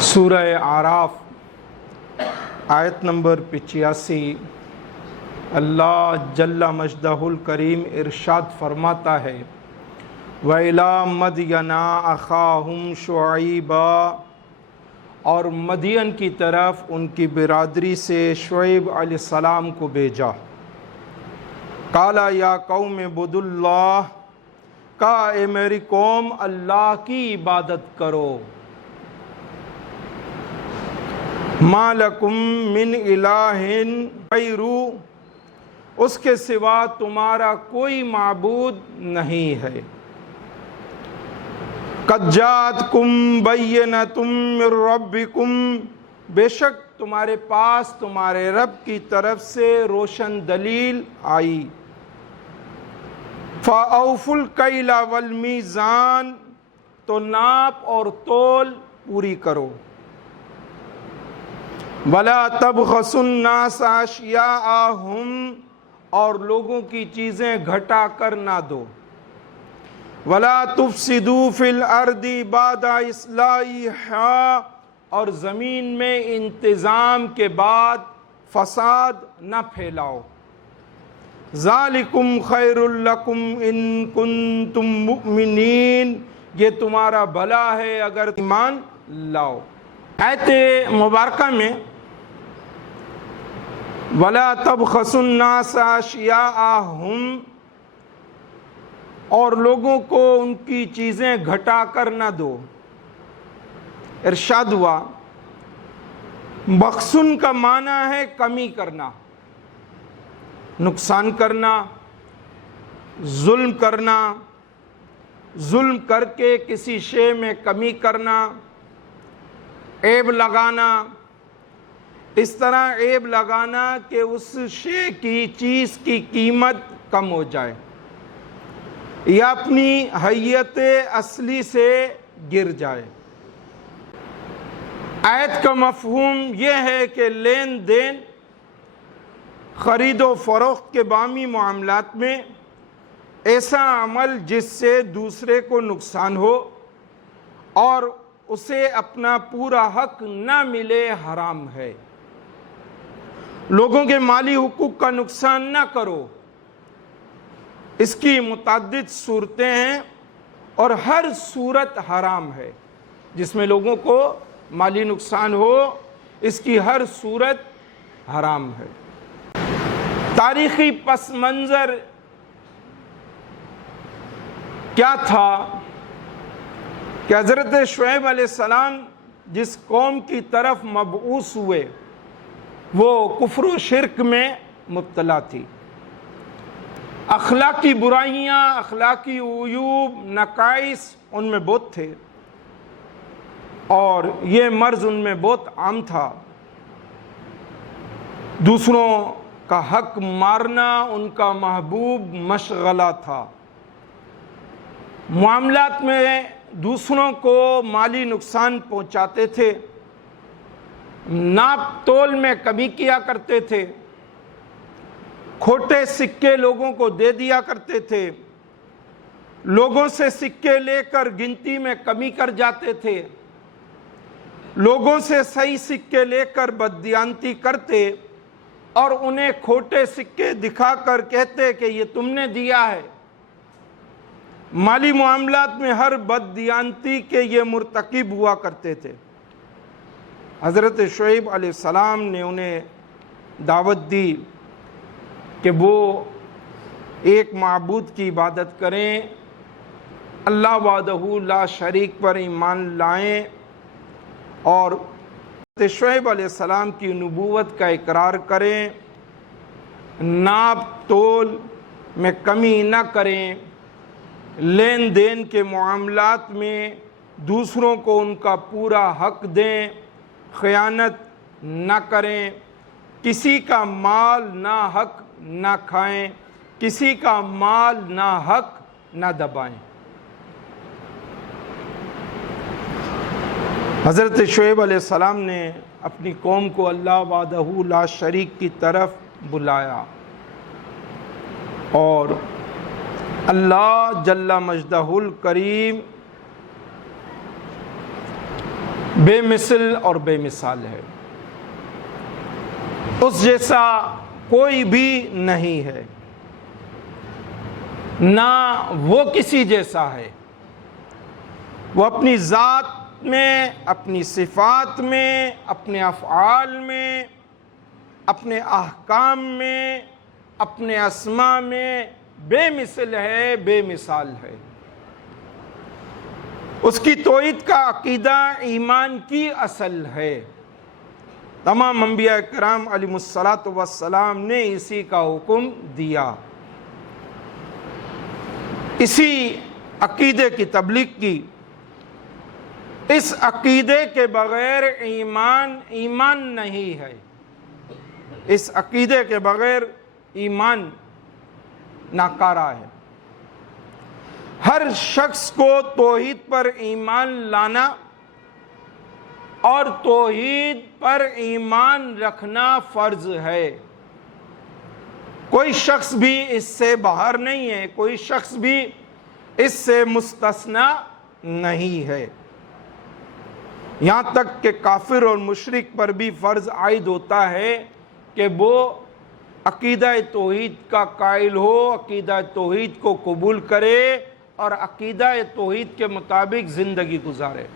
سورہ اعراف آیت نمبر 85۔ اللہ جل مجدہ الکریم ارشاد فرماتا ہے وَإِلَىٰ مَدْيَنَ أَخَاهُمْ شُعَيْبًا، اور مدین کی طرف ان کی برادری سے شعیب علیہ السلام کو بھیجا۔ قَالَ يَا قَوْمِ اعْبُدُوا اللَّهَ، کہا اے میری قوم اللہ کی عبادت کرو۔ مَا لَكُم مِّنْ إِلَٰهٍ غَيْرُهُ، اس کے سوا تمہارا کوئی معبود نہیں ہے۔ قَدْ جَاءَتْكُمْ بَيِّنَةٌ مِّن رَّبِّكُمْ، بے شک تمہارے پاس تمہارے رب کی طرف سے روشن دلیل آئی۔ فَأَوْفُوا الْكَيْلَ وَالْمِيزَانَ، تو ناپ اور تول پوری کرو۔ وَلَا تَبْخَسُوا النَّاسَ أَشْيَاءَهُمْ، اور لوگوں کی چیزیں گھٹا کر نہ دو۔ وَلَا تُفْسِدُوا فِي الْأَرْضِ بَعْدَ إِصْلَاحِهَا، اور زمین میں انتظام کے بعد فساد نہ پھیلاؤ۔ ذَلِكُمْ خَيْرٌ لَكُمْ إِن كُنتُم مُؤْمِنِينَ، یہ تمہارا بھلا ہے اگر ایمان لاؤ۔ آیت مبارکہ میں وَلَا تَبْخَسُوا النَّاسَ أَشْيَاءَهُمْ، اور لوگوں کو ان کی چیزیں گھٹا کر نہ دو، ارشاد ہوا بخسن کا معنی ہے کمی کرنا، نقصان کرنا، ظلم کرنا، ظلم کر کے کسی شے میں کمی کرنا، عیب لگانا، اس طرح عیب لگانا کہ اس شے کی چیز کی قیمت کم ہو جائے یا اپنی حیت اصلی سے گر جائے۔ آیت کا مفہوم یہ ہے کہ لین دین، خرید و فروخت کے باہمی معاملات میں ایسا عمل جس سے دوسرے کو نقصان ہو اور اسے اپنا پورا حق نہ ملے حرام ہے۔ لوگوں کے مالی حقوق کا نقصان نہ کرو، اس کی متعدد صورتیں ہیں اور ہر صورت حرام ہے جس میں لوگوں کو مالی نقصان ہو، اس کی ہر صورت حرام ہے۔ تاریخی پس منظر کیا تھا کہ حضرت شعیب علیہ السلام جس قوم کی طرف مبعوث ہوئے وہ کفر و شرک میں مبتلا تھی، اخلاقی برائیاں، اخلاقی عیوب، نقائص ان میں بہت تھے اور یہ مرض ان میں بہت عام تھا۔ دوسروں کا حق مارنا ان کا محبوب مشغلہ تھا، معاملات میں دوسروں کو مالی نقصان پہنچاتے تھے، ناپ تول میں کمی کیا کرتے تھے، کھوٹے سکے لوگوں کو دے دیا کرتے تھے، لوگوں سے سکے لے کر گنتی میں کمی کر جاتے تھے، لوگوں سے صحیح سکے لے کر بددیانتی کرتے اور انہیں کھوٹے سکے دکھا کر کہتے کہ یہ تم نے دیا ہے۔ مالی معاملات میں ہر بددیانتی کے یہ مرتکب ہوا کرتے تھے۔ حضرت شعیب علیہ السلام نے انہیں دعوت دی کہ وہ ایک معبود کی عبادت کریں، اللہ وحدہ لا شریک پر ایمان لائیں اور حضرت شعیب علیہ السلام کی نبوت کا اقرار کریں، ناپ تول میں کمی نہ کریں، لین دین کے معاملات میں دوسروں کو ان کا پورا حق دیں، خیانت نہ کریں، کسی کا مال ناحق نہ کھائیں، کسی کا مال ناحق نہ دبائیں۔ حضرت شعیب علیہ السلام نے اپنی قوم کو اللہ وحدہ لا شریک کی طرف بلایا اور اللہ جل مجدہ الکریم بے مثل اور بے مثال ہے، اس جیسا کوئی بھی نہیں ہے، نہ وہ کسی جیسا ہے۔ وہ اپنی ذات میں، اپنی صفات میں، اپنے افعال میں، اپنے احکام میں، اپنے اسماء میں بے مثل ہے، بے مثال ہے۔ اس کی توحید کا عقیدہ ایمان کی اصل ہے۔ تمام انبیاء کرام علیہ السلام نے اسی کا حکم دیا، اسی عقیدے کی تبلیغ کی۔ اس عقیدے کے بغیر ایمان نہیں ہے، اس عقیدے کے بغیر ایمان ناکارہ ہے۔ ہر شخص کو توحید پر ایمان لانا اور توحید پر ایمان رکھنا فرض ہے۔ کوئی شخص بھی اس سے باہر نہیں ہے، کوئی شخص بھی اس سے مستثنی نہیں ہے۔ یہاں تک کہ کافر اور مشرک پر بھی فرض عائد ہوتا ہے کہ وہ عقیدہ توحید کا قائل ہو، عقیدہ توحید کو قبول کرے اور عقیدہ توحید کے مطابق زندگی گزارے۔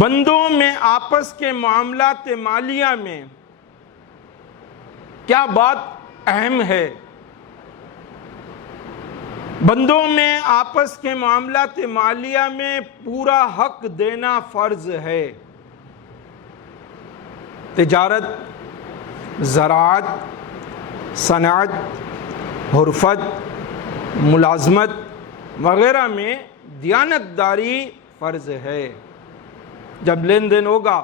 بندوں میں آپس کے معاملات مالیہ میں کیا بات اہم ہے؟ بندوں میں آپس کے معاملات مالیہ میں پورا حق دینا فرض ہے۔ تجارت، زراعت، صنعت، حرفت، ملازمت وغیرہ میں دیانتداری فرض ہے۔ جب لین دین ہوگا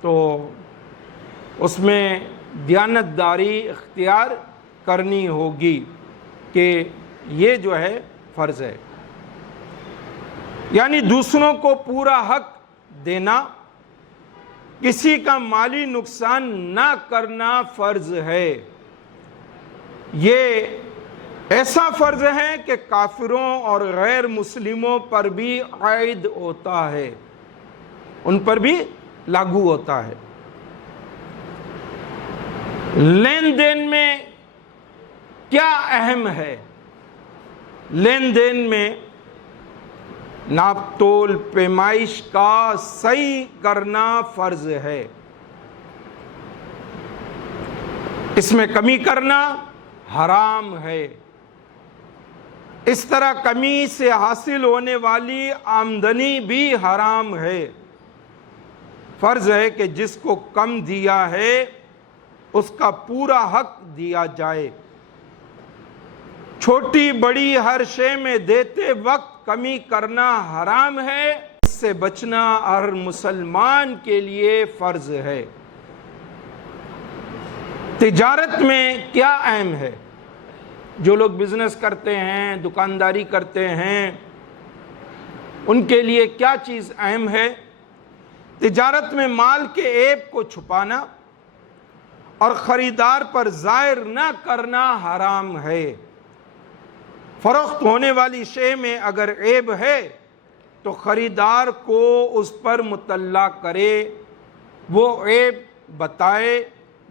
تو اس میں دیانتداری اختیار کرنی ہوگی کہ یہ جو ہے فرض ہے، یعنی دوسروں کو پورا حق دینا، کسی کا مالی نقصان نہ کرنا فرض ہے۔ یہ ایسا فرض ہے کہ کافروں اور غیر مسلموں پر بھی عائد ہوتا ہے، ان پر بھی لاگو ہوتا ہے۔ لین دین میں کیا اہم ہے؟ لین دین میں ناپ تول پیمائش کا صحیح کرنا فرض ہے، اس میں کمی کرنا حرام ہے۔ اس طرح کمی سے حاصل ہونے والی آمدنی بھی حرام ہے۔ فرض ہے کہ جس کو کم دیا ہے اس کا پورا حق دیا جائے۔ چھوٹی بڑی ہر شے میں دیتے وقت کمی کرنا حرام ہے، اس سے بچنا ہر مسلمان کے لیے فرض ہے۔ تجارت میں کیا اہم ہے؟ جو لوگ بزنس کرتے ہیں، دکانداری کرتے ہیں، ان کے لیے کیا چیز اہم ہے؟ تجارت میں مال کے عیب کو چھپانا اور خریدار پر ظاہر نہ کرنا حرام ہے۔ فروخت ہونے والی شے میں اگر عیب ہے تو خریدار کو اس پر مطلع کرے، وہ عیب بتائے،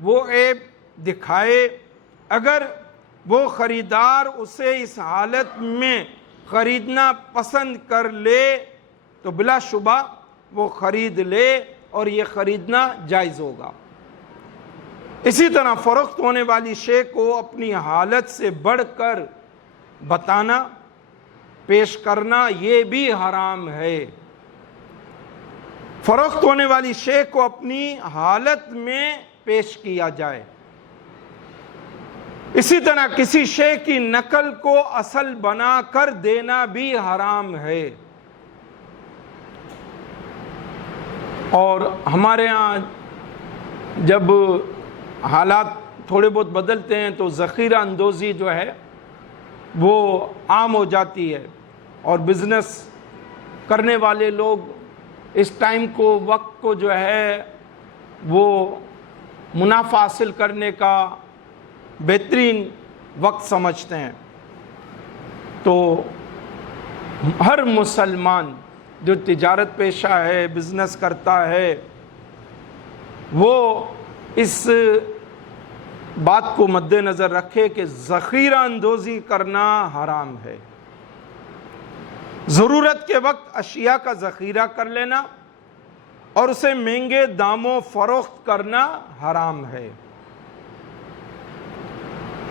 وہ عیب دکھائے۔ اگر وہ خریدار اسے اس حالت میں خریدنا پسند کر لے تو بلا شبہ وہ خرید لے اور یہ خریدنا جائز ہوگا۔ اسی طرح فروخت ہونے والی شے کو اپنی حالت سے بڑھ کر بتانا، پیش کرنا، یہ بھی حرام ہے۔ فروخت ہونے والی شے کو اپنی حالت میں پیش کیا جائے۔ اسی طرح کسی شے کی نقل کو اصل بنا کر دینا بھی حرام ہے۔ اور ہمارے ہاں جب حالات تھوڑے بہت بدلتے ہیں تو ذخیرہ اندوزی جو ہے وہ عام ہو جاتی ہے، اور بزنس کرنے والے لوگ اس ٹائم کو، وقت کو جو ہے وہ منافع حاصل کرنے کا بہترین وقت سمجھتے ہیں۔ تو ہر مسلمان جو تجارت پیشہ ہے، بزنس کرتا ہے، وہ اس بات کو مد نظر رکھے کہ ذخیرہ اندوزی کرنا حرام ہے۔ ضرورت کے وقت اشیاء کا ذخیرہ کر لینا اور اسے مہنگے داموں فروخت کرنا حرام ہے۔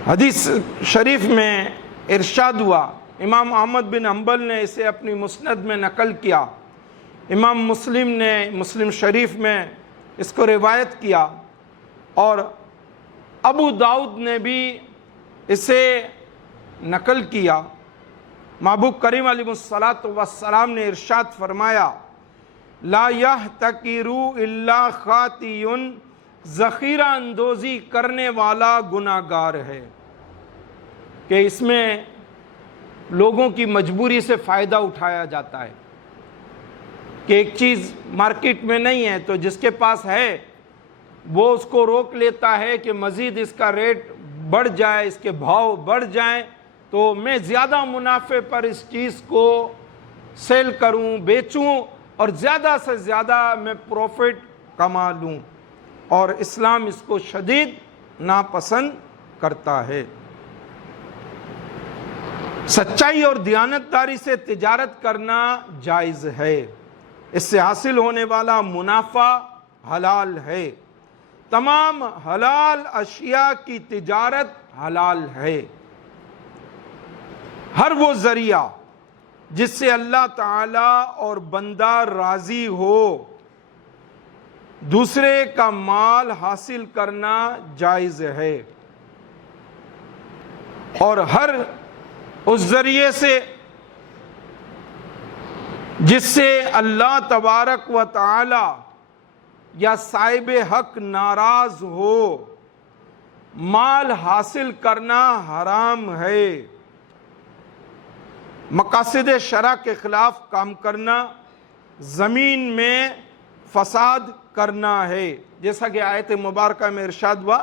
حدیث شریف میں ارشاد ہوا، امام احمد بن حنبل نے اسے اپنی مسند میں نقل کیا، امام مسلم نے مسلم شریف میں اس کو روایت کیا، اور ابو داؤد نے بھی اسے نقل کیا۔ محبوب کریم علیہ الصلاۃ والسلام نے ارشاد فرمایا، لا یحتقروا الا خاطی، ذخیرہ اندوزی کرنے والا گناہ گار ہے، کہ اس میں لوگوں کی مجبوری سے فائدہ اٹھایا جاتا ہے کہ ایک چیز مارکیٹ میں نہیں ہے تو جس کے پاس ہے وہ اس کو روک لیتا ہے کہ مزید اس کا ریٹ بڑھ جائے، اس کے بھاؤ بڑھ جائیں تو میں زیادہ منافع پر اس چیز کو سیل کروں، بیچوں اور زیادہ سے زیادہ میں پروفٹ کما لوں، اور اسلام اس کو شدید ناپسند کرتا ہے۔ سچائی اور دیانتداری سے تجارت کرنا جائز ہے، اس سے حاصل ہونے والا منافع حلال ہے، تمام حلال اشیاء کی تجارت حلال ہے۔ ہر وہ ذریعہ جس سے اللہ تعالی اور بندہ راضی ہو، دوسرے کا مال حاصل کرنا جائز ہے، اور ہر اس ذریعے سے جس سے اللہ تبارک و تعالی یا صاحب حق ناراض ہو، مال حاصل کرنا حرام ہے۔ مقاصد شرع کے خلاف کام کرنا زمین میں فساد کرنا ہے، جیسا کہ آیت مبارکہ میں ارشاد ہوا،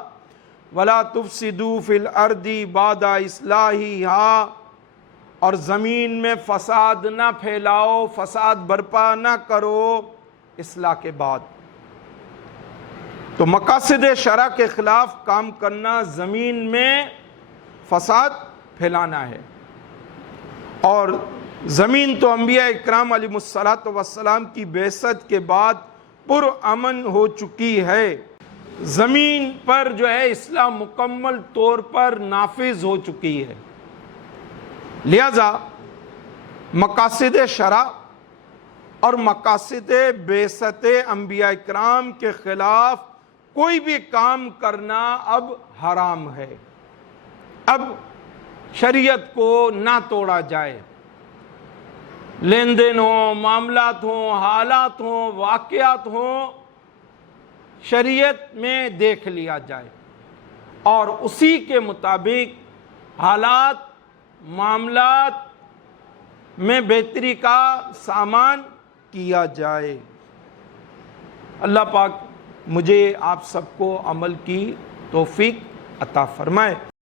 وَلَا تُفْسِدُوا فِي الْأَرْضِ بَعْدَ إِصْلَاحِهَا، اور زمین میں فساد نہ پھیلاؤ، فساد برپا نہ کرو اصلاح کے بعد۔ تو مقاصد شرع کے خلاف کام کرنا زمین میں فساد پھیلانا ہے، اور زمین تو انبیاء اکرام علیہ السلام کی بعثت کے بعد پرامن ہو چکی ہے، زمین پر جو ہے اسلام مکمل طور پر نافذ ہو چکی ہے، لہذا مقاصد شرع اور مقاصد بعثت انبیاء اکرام کے خلاف کوئی بھی کام کرنا اب حرام ہے۔ اب شریعت کو نہ توڑا جائے، لین دین ہوں، معاملات ہوں، حالات ہوں، واقعات ہوں، شریعت میں دیکھ لیا جائے اور اسی کے مطابق حالات معاملات میں بہتری کا سامان کیا جائے۔ اللہ پاک مجھے آپ سب کو عمل کی توفیق عطا فرمائے۔